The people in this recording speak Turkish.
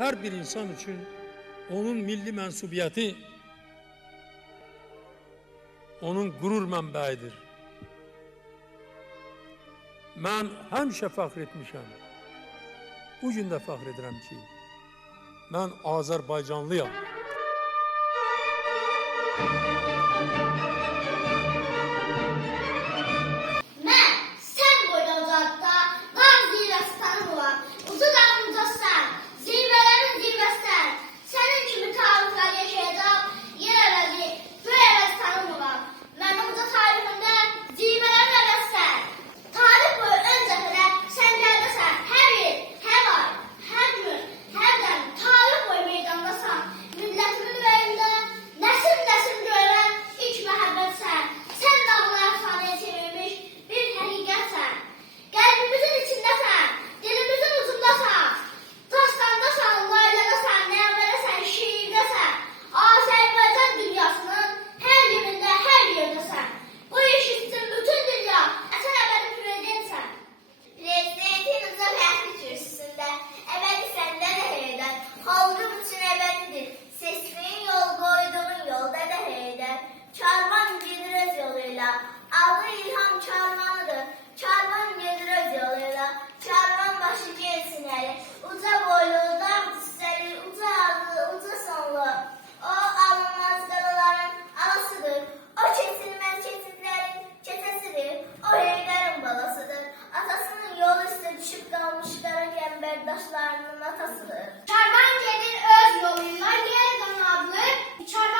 her bir insan için onun milli mensubiyeti onun gurur mənbəyidir. Mən həmişə fəxr etmişəm. Bu gün də fəxr edirəm ki. arkadaşlarının atasıdır. Çarban gelir öz yolundan geri dön adlı. Çarban